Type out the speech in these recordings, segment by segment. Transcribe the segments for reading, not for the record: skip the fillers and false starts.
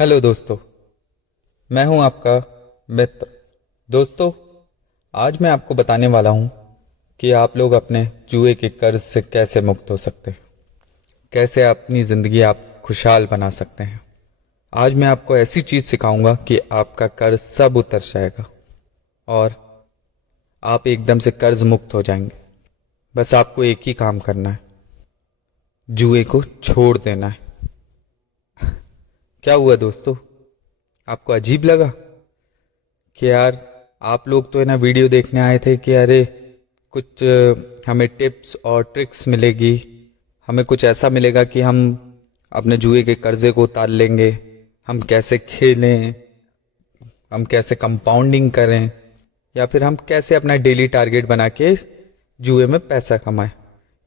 Hello दोस्तों, मैं हूं आपका मित्र। दोस्तों, आज मैं आपको बताने वाला हूं कि आप लोग अपने जुए के कर्ज से कैसे मुक्त हो सकते हैं, कैसे अपनी ज़िंदगी आप खुशहाल बना सकते हैं। आज मैं आपको ऐसी चीज़ सिखाऊंगा कि आपका कर्ज सब उतर जाएगा और आप एकदम से कर्ज मुक्त हो जाएंगे। बस आपको एक ही काम करना है, जुए को छोड़ देना है। क्या हुआ दोस्तों, आपको अजीब लगा कि यार आप लोग तो है ना वीडियो देखने आए थे कि अरे कुछ हमें टिप्स और ट्रिक्स मिलेगी, हमें कुछ ऐसा मिलेगा कि हम अपने जुए के कर्जे को उतार लेंगे, हम कैसे खेलें, हम कैसे कंपाउंडिंग करें, या फिर हम कैसे अपना डेली टारगेट बना के जुए में पैसा कमाएं।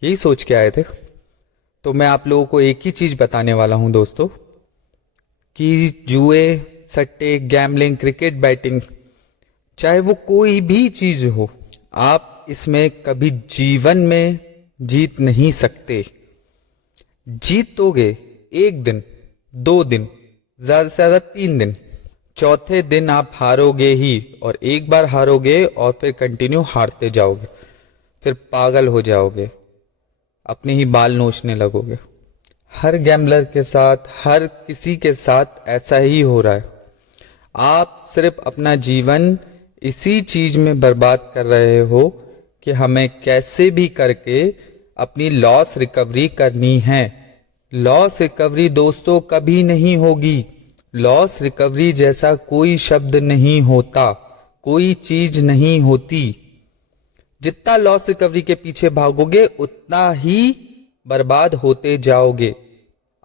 यही सोच के आए थे। तो मैं आप लोगों को एक ही चीज़ बताने वाला हूं दोस्तों कि जुए, सट्टे, गैम्बलिंग, क्रिकेट बैटिंग, चाहे वो कोई भी चीज हो, आप इसमें कभी जीवन में जीत नहीं सकते। जीतोगे एक दिन, 2 दिन, ज्यादा से ज्यादा 3 दिन, चौथे दिन आप हारोगे ही। और एक बार हारोगे और फिर कंटिन्यू हारते जाओगे, फिर पागल हो जाओगे, अपने ही बाल नोचने लगोगे। हर गैम्बलर के साथ, हर किसी के साथ ऐसा ही हो रहा है। आप सिर्फ अपना जीवन इसी चीज में बर्बाद कर रहे हो कि हमें कैसे भी करके अपनी लॉस रिकवरी करनी है। लॉस रिकवरी दोस्तों कभी नहीं होगी। लॉस रिकवरी जैसा कोई शब्द नहीं होता, कोई चीज नहीं होती। जितना लॉस रिकवरी के पीछे भागोगे उतना ही बर्बाद होते जाओगे।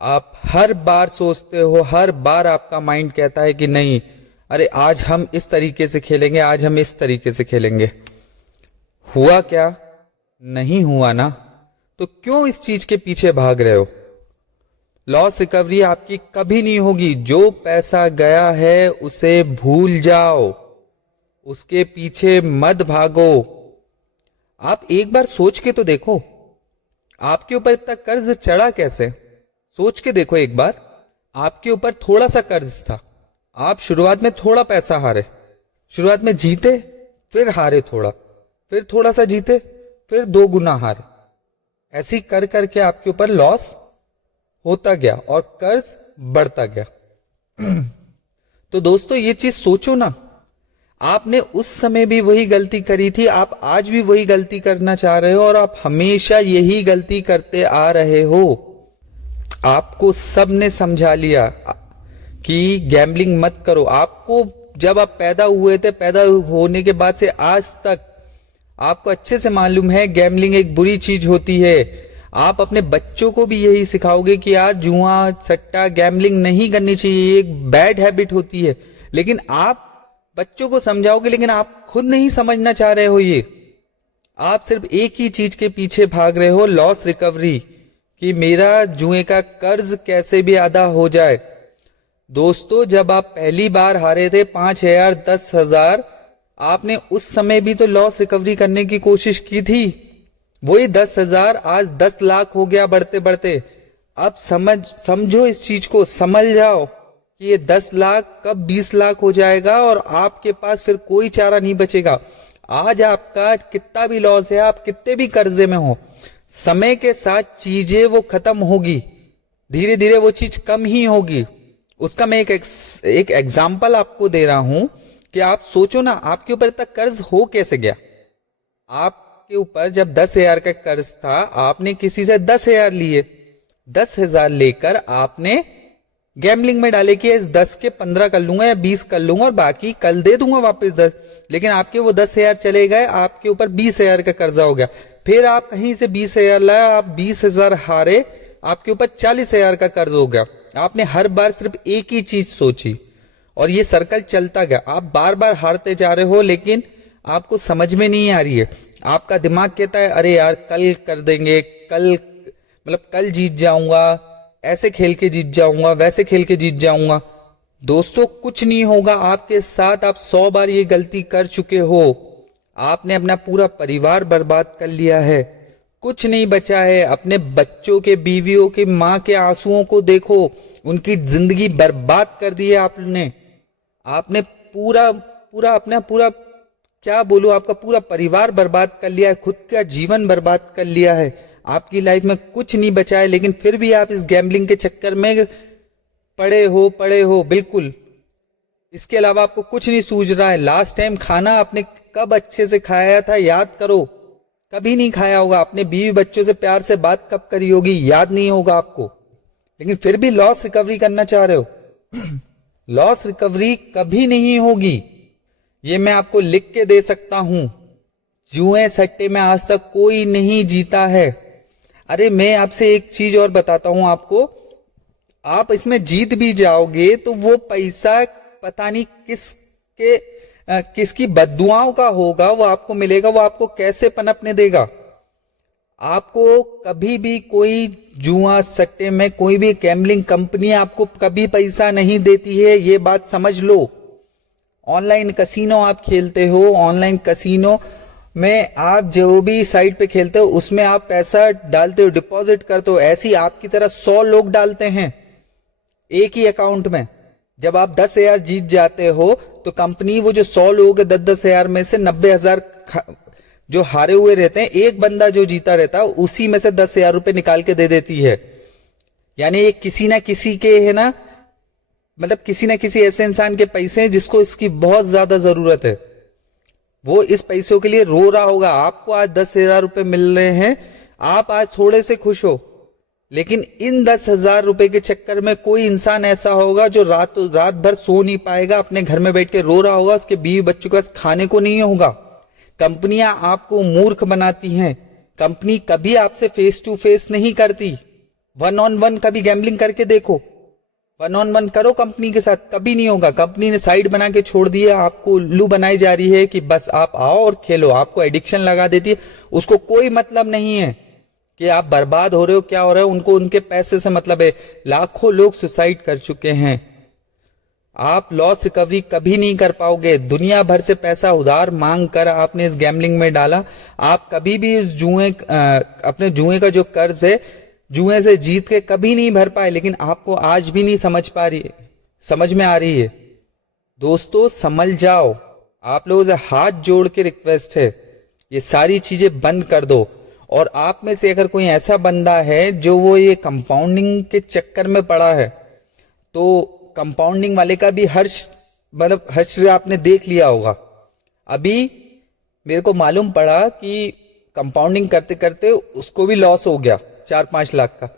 आप हर बार सोचते हो, हर बार आपका माइंड कहता है कि नहीं, अरे आज हम इस तरीके से खेलेंगे, आज हम इस तरीके से खेलेंगे। हुआ क्या? नहीं हुआ ना। तो क्यों इस चीज के पीछे भाग रहे हो? लॉस रिकवरी आपकी कभी नहीं होगी। जो पैसा गया है उसे भूल जाओ, उसके पीछे मत भागो। आप एक बार सोच के तो देखो, आपके ऊपर इतना कर्ज चढ़ा कैसे? सोच के देखो एक बार। आपके ऊपर थोड़ा सा कर्ज था, आप शुरुआत में थोड़ा पैसा हारे, शुरुआत में जीते, फिर हारे थोड़ा, फिर थोड़ा सा जीते, फिर 2 गुना हारे। ऐसी कर करके आपके ऊपर लॉस होता गया और कर्ज बढ़ता गया। तो दोस्तों ये चीज सोचो ना, आपने उस समय भी वही गलती करी थी, आप आज भी वही गलती करना चाह रहे हो और आप हमेशा यही गलती करते आ रहे हो। आपको सबने समझा लिया कि गैम्बलिंग मत करो। आपको जब आप पैदा हुए थे, पैदा होने के बाद से आज तक आपको अच्छे से मालूम है गैम्बलिंग एक बुरी चीज होती है। आप अपने बच्चों को भी यही सिखाओगे कि यार जुआ, सट्टा, गैम्बलिंग नहीं करनी चाहिए, ये एक बैड हैबिट होती है। लेकिन आप बच्चों को समझाओगे, लेकिन आप खुद नहीं समझना चाह रहे हो। ये आप सिर्फ एक ही चीज के पीछे भाग रहे हो, लॉस रिकवरी, कि मेरा जुए का कर्ज कैसे भी अदा हो जाए। दोस्तों जब आप पहली बार हारे थे 5,000, 10,000, आपने उस समय भी तो लॉस रिकवरी करने की कोशिश की थी। वही 10,000 आज 10 लाख हो गया बढ़ते बढ़ते। अब समझो इस चीज को, समझ जाओ कि ये 10 लाख कब 20 लाख हो जाएगा और आपके पास फिर कोई चारा नहीं बचेगा। आज आपका कितना भी लॉस है, आप कितने भी कर्जे में हो, समय के साथ चीजें वो खत्म होगी, धीरे धीरे वो चीज कम ही होगी। उसका मैं एक एग्जाम्पल आपको दे रहा हूं कि आप सोचो ना, आपके ऊपर इतना कर्ज हो कैसे गया। आपके ऊपर जब 10,000 का कर्ज था, आपने किसी से 10,000 लिए, 10,000 लेकर आपने गैम्बलिंग में डाले कि इस 10 के 15 कर लूंगा या 20 कर लूंगा और बाकी कल दे दूंगा वापस 10। लेकिन आपके वो 10,000 चले गए, आपके ऊपर 20,000 का कर्जा हो गया। फिर आप कहीं से 20,000 लाया, आप 20,000 हारे, आपके ऊपर 40,000 का कर्ज हो गया। आपने हर बार सिर्फ एक ही चीज सोची और ये सर्कल चलता गया। आप बार बार हारते जा रहे हो, लेकिन आपको समझ में नहीं आ रही है। आपका दिमाग कहता है अरे यार कल कर देंगे, कल जीत जाऊंगा, ऐसे खेल के जीत जाऊंगा, वैसे खेल के जीत जाऊंगा। दोस्तों कुछ नहीं होगा आपके साथ। आप 100 बार ये गलती कर चुके हो। आपने अपना पूरा परिवार बर्बाद कर लिया है, कुछ नहीं बचा है। अपने बच्चों के, बीवियों के, माँ के आंसुओं को देखो, उनकी जिंदगी बर्बाद कर दी है आपने। आपने पूरा पूरा अपना पूरा, क्या बोलूं, आपका पूरा परिवार बर्बाद कर लिया है, खुद का जीवन बर्बाद कर लिया है। आपकी लाइफ में कुछ नहीं बचा है, लेकिन फिर भी आप इस गैम्बलिंग के चक्कर में पड़े हो बिल्कुल। इसके अलावा आपको कुछ नहीं सूझ रहा है। लास्ट टाइम खाना आपने कब अच्छे से खाया था, याद करो। कभी नहीं खाया होगा। अपने बीवी बच्चों से प्यार से बात कब करी होगी, याद नहीं होगा आपको। लेकिन फिर भी लॉस रिकवरी करना चाह रहे हो। लॉस रिकवरी कभी नहीं होगी, ये मैं आपको लिख के दे सकता हूं। जुए सट्टे में आज तक कोई नहीं जीता है। अरे मैं आपसे एक चीज और बताता हूं आपको, आप इसमें जीत भी जाओगे तो वो पैसा पता नहीं किसकी बद्दुआओं का होगा, वो आपको मिलेगा, वो आपको कैसे पनपने देगा। आपको कभी भी कोई जुआ सट्टे में, कोई भी गैम्बलिंग कंपनी आपको कभी पैसा नहीं देती है, ये बात समझ लो। ऑनलाइन कसीनो आप खेलते हो, ऑनलाइन कसीनो में आप जो भी साइट पे खेलते हो उसमें आप पैसा डालते हो, डिपॉजिट करते हो। ऐसी आपकी तरह 100 लोग डालते हैं एक ही अकाउंट में। जब आप 10,000 जीत जाते हो तो कंपनी वो जो 100 लोग 10,000 में से 90,000 जो हारे हुए रहते हैं, एक बंदा जो जीता रहता है उसी में से 10,000 रुपए निकाल के दे देती है। यानी ये किसी ना किसी के, है ना, मतलब किसी ना किसी ऐसे इंसान के पैसे हैं जिसको इसकी बहुत ज्यादा जरूरत है। वो इस पैसों के लिए रो रहा होगा। आपको आज 10,000 रुपए मिल रहे हैं, आप आज थोड़े से खुश हो, लेकिन इन 10,000 रुपए के चक्कर में कोई इंसान ऐसा होगा जो रात भर सो नहीं पाएगा, अपने घर में बैठ के रो रहा होगा, उसके बीवी बच्चों के पास खाने को नहीं होगा। कंपनियां आपको मूर्ख बनाती हैं। कंपनी कभी आपसे फेस टू फेस नहीं करती। 1-on-1 कभी गैम्बलिंग करके देखो, 1-on-1 करो कंपनी के साथ, कभी नहीं होगा। कंपनी ने साइड बना के छोड़ दिया, आपको उल्लू बनाई जा रही है कि बस आप आओ और खेलो, आपको एडिक्शन लगा देती है। उसको कोई मतलब नहीं है कि आप बर्बाद हो रहे हो, क्या हो रहा है, उनको उनके पैसे से मतलब है। लाखों लोग सुसाइड कर चुके हैं। आप लॉस रिकवरी कभी नहीं कर पाओगे। दुनिया भर से पैसा उधार मांग कर आपने इस गैम्बलिंग में डाला, आप कभी भी इस अपने जुए का जो कर्ज है, जुए से जीत के कभी नहीं भर पाए। लेकिन आपको आज भी नहीं समझ में आ रही है। दोस्तों समझ जाओ, आप लोगों से हाथ जोड़ के रिक्वेस्ट है, ये सारी चीजें बंद कर दो। और आप में से अगर कोई ऐसा बंदा है जो वो ये कंपाउंडिंग के चक्कर में पड़ा है, तो कंपाउंडिंग वाले का भी हर्ष आपने देख लिया होगा। अभी मेरे को मालूम पड़ा कि कंपाउंडिंग करते करते उसको भी लॉस हो गया 4-5 लाख का।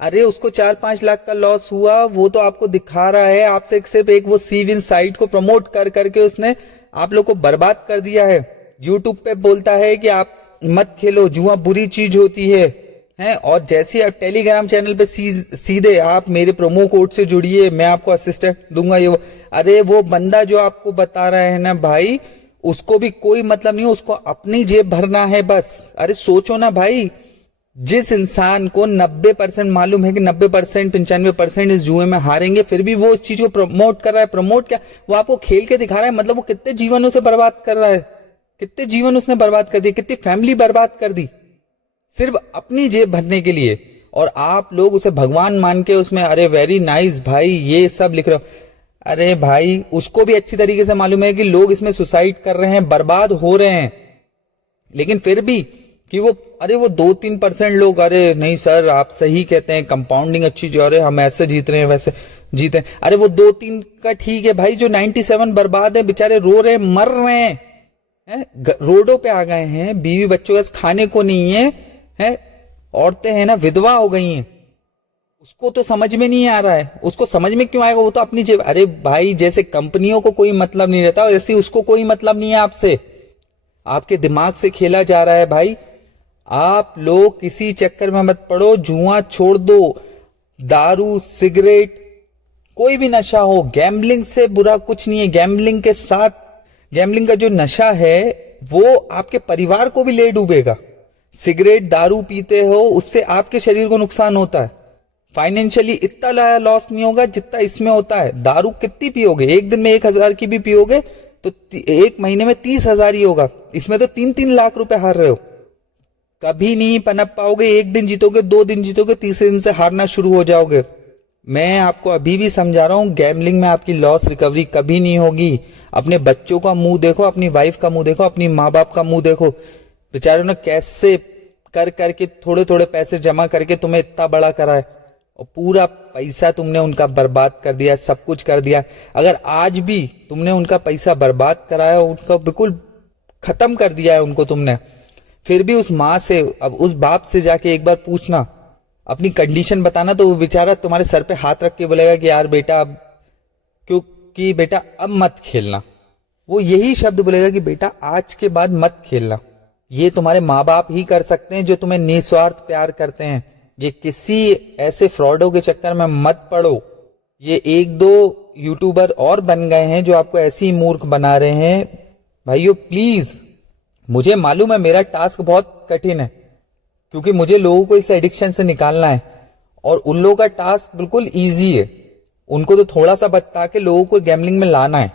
अरे उसको 4-5 लाख का लॉस हुआ, वो तो आपको दिखा रहा है, आपसे सिर्फ एक वो सीविन साइट को प्रमोट कर करके उसने आप लोग को बर्बाद कर दिया है। यूट्यूब पे बोलता है कि आप मत खेलो, जुआ बुरी चीज होती है। और जैसे आप टेलीग्राम चैनल पे सीधे आप मेरे प्रोमो कोड से जुड़िए, मैं आपको असिस्टेंट दूंगा, ये वो। अरे वो बंदा जो आपको बता रहा है ना भाई, उसको भी कोई मतलब नहीं, उसको अपनी जेब भरना है बस। अरे सोचो ना भाई, जिस इंसान को 90% मालूम है कि 90% 95% इस जुए में हारेंगे, फिर भी वो इस चीज को प्रमोट कर रहा है। प्रमोट क्या, वो आपको खेल के दिखा रहा है। मतलब वो कितने जीवनों से बर्बाद कर रहा है, कितने जीवन उसने बर्बाद कर दिए, कितनी फैमिली बर्बाद कर दी सिर्फ अपनी जेब भरने के लिए। और आप लोग उसे भगवान मान के उसमें अरे वेरी नाइस भाई ये सब लिख रहे हो। अरे भाई उसको भी अच्छी तरीके से मालूम है कि लोग इसमें सुसाइड कर रहे हैं, बर्बाद हो रहे हैं, लेकिन फिर भी कि वो 2-3% लोग, अरे नहीं सर आप सही कहते हैं, कंपाउंडिंग अच्छी जो, अरे हम ऐसे जीत रहे हैं वैसे जीत रहे हैं। अरे वो 2-3 का ठीक है भाई, जो 97 बर्बाद है, बेचारे रो रहे हैं, मर रहे हैं, रोडों पे आ गए हैं, बीवी बच्चों के खाने को नहीं है, औरतें हैं ना विधवा हो गई हैं। उसको तो समझ में नहीं आ रहा है। उसको समझ में क्यों आएगा, वो तो अपनी जेब। अरे भाई जैसे कंपनियों को कोई मतलब नहीं रहता, वैसे उसको कोई मतलब नहीं है आपसे। आपके दिमाग से खेला जा रहा है भाई। आप लोग किसी चक्कर में मत पड़ो, जुआ छोड़ दो, दारू सिगरेट कोई भी नशा हो, गैम्बलिंग से बुरा कुछ नहीं है। गैम्बलिंग के साथ, गैम्बलिंग का जो नशा है वो आपके परिवार को भी ले डूबेगा। सिगरेट दारू पीते हो, उससे आपके शरीर को नुकसान होता है। फाइनेंशियली इतना लॉस नहीं होगा जितना इसमें होता है। दारू कितनी पियोगे, एक दिन में 1,000 की भी पियोगे तो एक महीने में 30,000 ही होगा। इसमें तो 3-3 लाख रुपए हार रहे हो। कभी नहीं पनप पाओगे। एक दिन जीतोगे, 2 दिन जीतोगे, तीसरे दिन से हारना शुरू हो जाओगे। मैं आपको अभी भी समझा रहा हूं, गैम्बलिंग में आपकी लॉस रिकवरी कभी नहीं होगी। अपने बच्चों का मुंह देखो, अपनी वाइफ का मुंह देखो, अपनी माँ बाप का मुंह देखो। बेचारों ने कैसे कर करके थोड़े थोड़े पैसे जमा करके तुम्हें इतना बड़ा करा है, और पूरा पैसा तुमने उनका बर्बाद कर दिया, सब कुछ कर दिया। अगर आज भी तुमने उनका पैसा बर्बाद कराया, उनका बिल्कुल खत्म कर दिया है उनको तुमने, फिर भी उस माँ से, अब उस बाप से जाके एक बार पूछना, अपनी कंडीशन बताना, तो वो बेचारा तुम्हारे सर पे हाथ रख के बोलेगा कि यार बेटा अब, क्योंकि बेटा अब मत खेलना। वो यही शब्द बोलेगा कि बेटा आज के बाद मत खेलना। ये तुम्हारे माँ बाप ही कर सकते हैं जो तुम्हें निस्वार्थ प्यार करते हैं। ये किसी ऐसे फ्रॉडों के चक्कर में मत पड़ो। ये 1-2 यूट्यूबर और बन गए हैं जो आपको ऐसे ही मूर्ख बना रहे हैं। भाइयों प्लीज, मुझे मालूम है मेरा टास्क बहुत कठिन है, क्योंकि मुझे लोगों को इस एडिक्शन से निकालना है, और उन लोगों का टास्क बिल्कुल इजी है। उनको तो थोड़ा सा बता के लोगों को गैम्बलिंग में लाना है।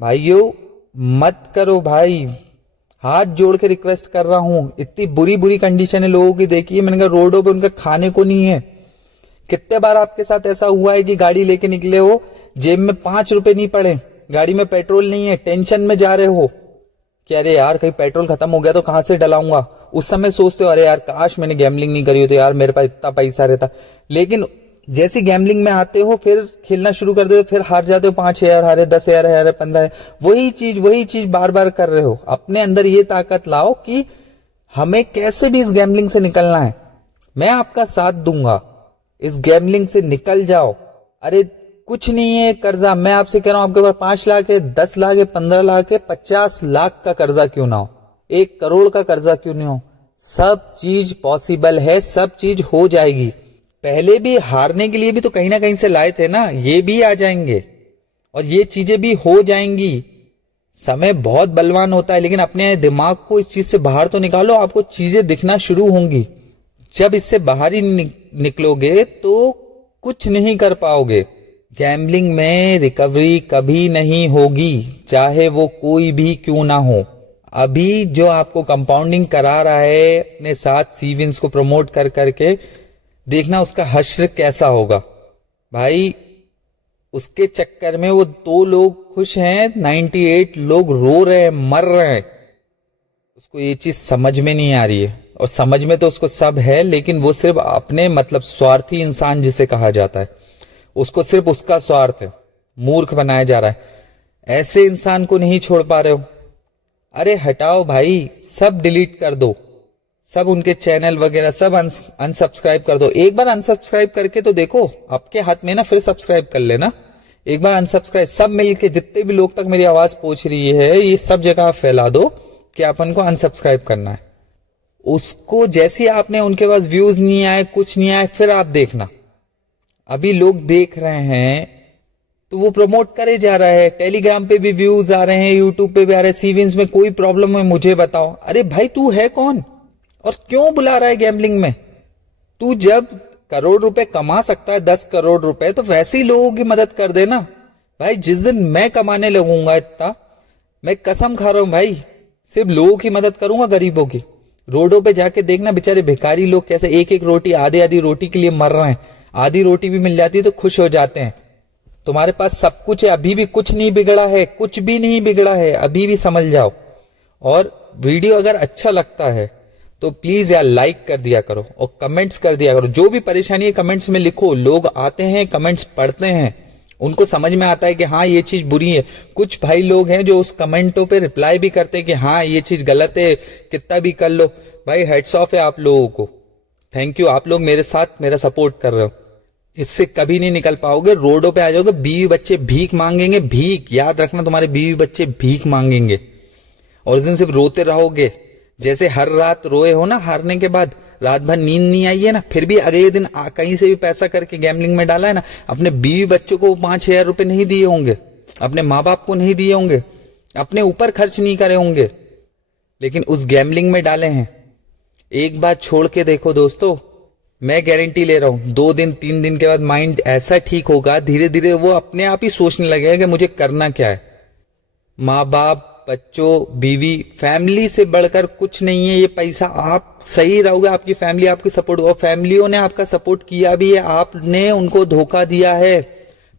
भाइयों मत करो भाई, हाथ जोड़ के रिक्वेस्ट कर रहा हूं। इतनी बुरी बुरी कंडीशन है लोगों की, देखिए मैंने कहा रोडों पे उनका खाने को नहीं है। कितने बार आपके साथ ऐसा हुआ है कि गाड़ी लेके निकले हो, जेब में 5 रुपए नहीं पड़े, गाड़ी में पेट्रोल नहीं है, टेंशन में जा रहे हो कि अरे यार कहीं पेट्रोल खत्म हो गया तो कहां से डलाऊंगा। उस समय सोचते हो अरे यार काश मैंने गैम्बलिंग नहीं करी हो तो यार मेरे पास इतना पैसा रहता। लेकिन जैसी गैम्बलिंग में आते हो फिर खेलना शुरू कर दे, फिर हार जाते हो, 5,000 हारे, 10,000 हारे, 15,000, वही चीज बार बार कर रहे हो। अपने अंदर ये ताकत लाओ कि हमें कैसे भी इस गैम्बलिंग से निकलना है। मैं आपका साथ दूंगा, इस गैम्बलिंग से निकल जाओ। अरे कुछ नहीं है कर्जा, मैं आपसे कह रहा हूं आपके पास 5 लाख है, 10 लाख है, 15 लाख है, 50 लाख का कर्जा क्यों ना हो, 1 करोड़ का कर्जा क्यों नहीं हो, सब चीज पॉसिबल है, सब चीज हो जाएगी। पहले भी हारने के लिए भी तो कहीं ना कहीं से लाए थे ना, ये भी आ जाएंगे और ये चीजें भी हो जाएंगी। समय बहुत बलवान होता है, लेकिन अपने दिमाग को इस चीज से बाहर तो निकालो, आपको चीजें दिखना शुरू होंगी। जब इससे बाहर ही निकलोगे तो कुछ नहीं कर पाओगे। गैम्बलिंग में रिकवरी कभी नहीं होगी, चाहे वो कोई भी क्यों ना हो। अभी जो आपको कंपाउंडिंग करा रहा है अपने साथ सी-विन्स को प्रमोट कर करके, देखना उसका हश्र कैसा होगा। भाई उसके चक्कर में वो 2 लोग खुश हैं, 98 लोग रो रहे हैं, मर रहे हैं। उसको ये चीज समझ में नहीं आ रही है, और समझ में तो उसको सब है, लेकिन वो सिर्फ अपने मतलब स्वार्थी इंसान जिसे कहा जाता है, उसको सिर्फ उसका स्वार्थ है, मूर्ख बनाया जा रहा है। ऐसे इंसान को नहीं छोड़ पा रहे हो। अरे हटाओ भाई, सब डिलीट कर दो, सब उनके चैनल वगैरह सब अनसब्सक्राइब कर दो। एक बार अनसब्सक्राइब करके तो देखो, आपके हाथ में ना, फिर सब्सक्राइब कर लेना। एक बार अनसब्सक्राइब, सब मिलके जितने भी लोग तक मेरी आवाज पहुंच रही है, ये सब जगह फैला दो कि अपन को अनसब्सक्राइब करना है। उसको जैसे आपने, उनके पास व्यूज नहीं आए, कुछ नहीं आए, फिर आप देखना अभी लोग देख रहे हैं तो वो प्रमोट करे जा रहा है। टेलीग्राम पे भी व्यूज आ रहे हैं, यूट्यूब पे भी आ रहे हैं। सी-विन्स में कोई प्रॉब्लम है मुझे बताओ। अरे भाई तू है कौन और क्यों बुला रहा है गैम्बलिंग में? तू जब करोड़ रुपए कमा सकता है, 10 करोड़ रुपए, तो वैसे ही लोगों की मदद कर देना। भाई जिस दिन मैं कमाने लगूंगा इतना, मैं कसम खा रहा हूं भाई, सिर्फ लोगों की मदद करूंगा, गरीबों की। रोडों पे जाके देखना बेचारे भिखारी लोग कैसे 1-1 रोटी, आधी रोटी के लिए मर रहे हैं। आधी रोटी भी मिल जाती है तो खुश हो जाते हैं। तुम्हारे पास सब कुछ है, अभी भी कुछ नहीं बिगड़ा है, कुछ भी नहीं बिगड़ा है, अभी भी समझ जाओ। और वीडियो अगर अच्छा लगता है तो प्लीज यार लाइक कर दिया करो और कमेंट्स कर दिया करो। जो भी परेशानी है कमेंट्स में लिखो। लोग आते हैं, कमेंट्स पढ़ते हैं, उनको समझ में आता है कि हाँ ये चीज बुरी है। कुछ भाई लोग हैं जो उस कमेंटों पे रिप्लाई भी करते हैं कि हाँ ये चीज गलत है, कितना भी कर लो। भाई हेड्स ऑफ है आप लोगों को, थैंक यू। आप लोग मेरे साथ मेरा सपोर्ट कर रहे हो। इससे कभी नहीं निकल पाओगे, रोडों पे आ जाओगे, बीवी बच्चे भीख मांगेंगे। भीख याद रखना, तुम्हारे बीवी बच्चे भीख मांगेंगे और उस दिन सिर्फ रोते रहोगे। जैसे हर रात रोए हो ना, हारने के बाद रात भर नींद नहीं आई है ना, फिर भी अगले दिन कहीं से भी पैसा करके गैम्बलिंग में डाला है ना, अपने बीवी बच्चों को 5,000 रुपए नहीं दिए होंगे, अपने माँ बाप को नहीं दिए होंगे, अपने ऊपर खर्च नहीं करे होंगे, लेकिन उस गैम्बलिंग में डाले हैं। एक बार छोड़ के देखो दोस्तों, मैं गारंटी ले रहा हूं, 2 दिन 3 दिन के बाद माइंड ऐसा ठीक होगा, धीरे धीरे वो अपने आप ही सोचने लगेगा कि मुझे करना क्या है। माँ बाप बच्चों, बीवी, फैमिली से बढ़कर कुछ नहीं है ये पैसा। आप सही रहोगे, आपकी फैमिली आपकी सपोर्ट, और फैमिलियों ने आपका सपोर्ट किया भी है, आपने उनको धोखा दिया है,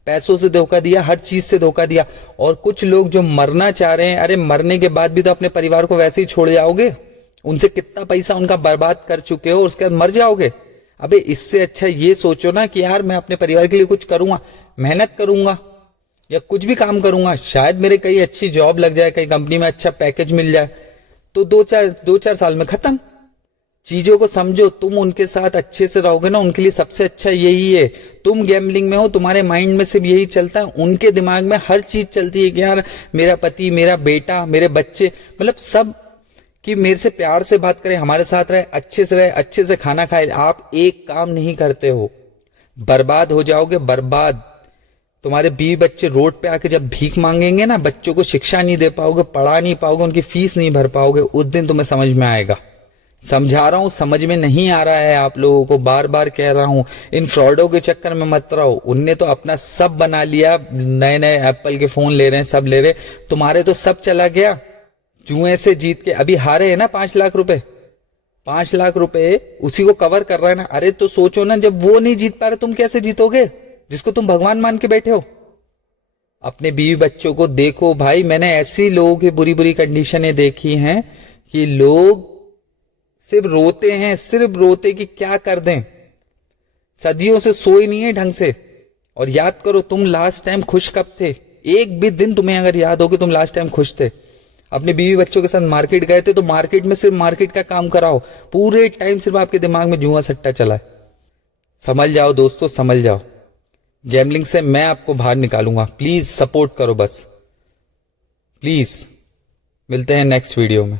पैसों से धोखा दिया, हर चीज से धोखा दिया। और कुछ लोग जो मरना चाह रहे हैं, अरे मरने के बाद भी तो अपने परिवार को वैसे ही छोड़ जाओगे, उनसे कितना पैसा उनका बर्बाद कर चुके हो, उसके बाद मर जाओगे। अबे इससे अच्छा ये सोचो ना कि यार मैं अपने परिवार के लिए कुछ करूंगा, मेहनत करूंगा या कुछ भी काम करूंगा, शायद मेरे कहीं अच्छी जॉब लग जाए, कहीं कंपनी में अच्छा पैकेज मिल जाए, तो दो चार साल में खत्म। चीजों को समझो, तुम उनके साथ अच्छे से रहोगे ना, उनके लिए सबसे अच्छा यही है। तुम गैम्बलिंग में हो, तुम्हारे माइंड में सिर्फ यही चलता है, उनके दिमाग में हर चीज चलती है कि यार मेरा पति, मेरा बेटा, मेरे बच्चे, मतलब सब कि मेरे से प्यार से बात करे, हमारे साथ रहे, अच्छे से खाना खाए। आप एक काम नहीं करते हो, बर्बाद हो जाओगे, बर्बाद। तुम्हारे बीवी बच्चे रोड पे आके जब भीख मांगेंगे ना, बच्चों को शिक्षा नहीं दे पाओगे, पढ़ा नहीं पाओगे, उनकी फीस नहीं भर पाओगे, उस दिन तुम्हें समझ में आएगा। समझा रहा हूं, समझ में नहीं आ रहा है आप लोगों को, बार बार कह रहा हूं, इन फ्रॉडों के चक्कर में मत रहो। उनने तो अपना सब बना लिया, नए नए एप्पल के फोन ले रहे हैं, सब ले रहे, तुम्हारे तो सब चला गया जुए से जीत के। अभी हारे हैं ना 5 लाख रुपए, 5 लाख रुपए उसी को कवर कर रहा है ना। अरे तो सोचो ना, जब वो नहीं जीत पा रहे, तुम कैसे जीतोगे, जिसको तुम भगवान मान के बैठे हो। अपने बीवी बच्चों को देखो भाई, मैंने ऐसी लोगों की बुरी बुरी कंडीशनें देखी हैं कि लोग सिर्फ रोते हैं, सिर्फ रोते कि क्या कर दें, सदियों से सोए नहीं है ढंग से। और याद करो, तुम लास्ट टाइम खुश कब थे, एक भी दिन तुम्हें अगर याद हो कि तुम लास्ट टाइम खुश थे, अपने बीवी बच्चों के साथ मार्केट गए थे, तो मार्केट में सिर्फ मार्केट का काम कराओ, पूरे टाइम सिर्फ आपके दिमाग में जुआ सट्टा चला है। समझ जाओ दोस्तों, समझ जाओ, गैम्बलिंग से मैं आपको बाहर निकालूंगा। प्लीज सपोर्ट करो बस, प्लीज। मिलते हैं नेक्स्ट वीडियो में।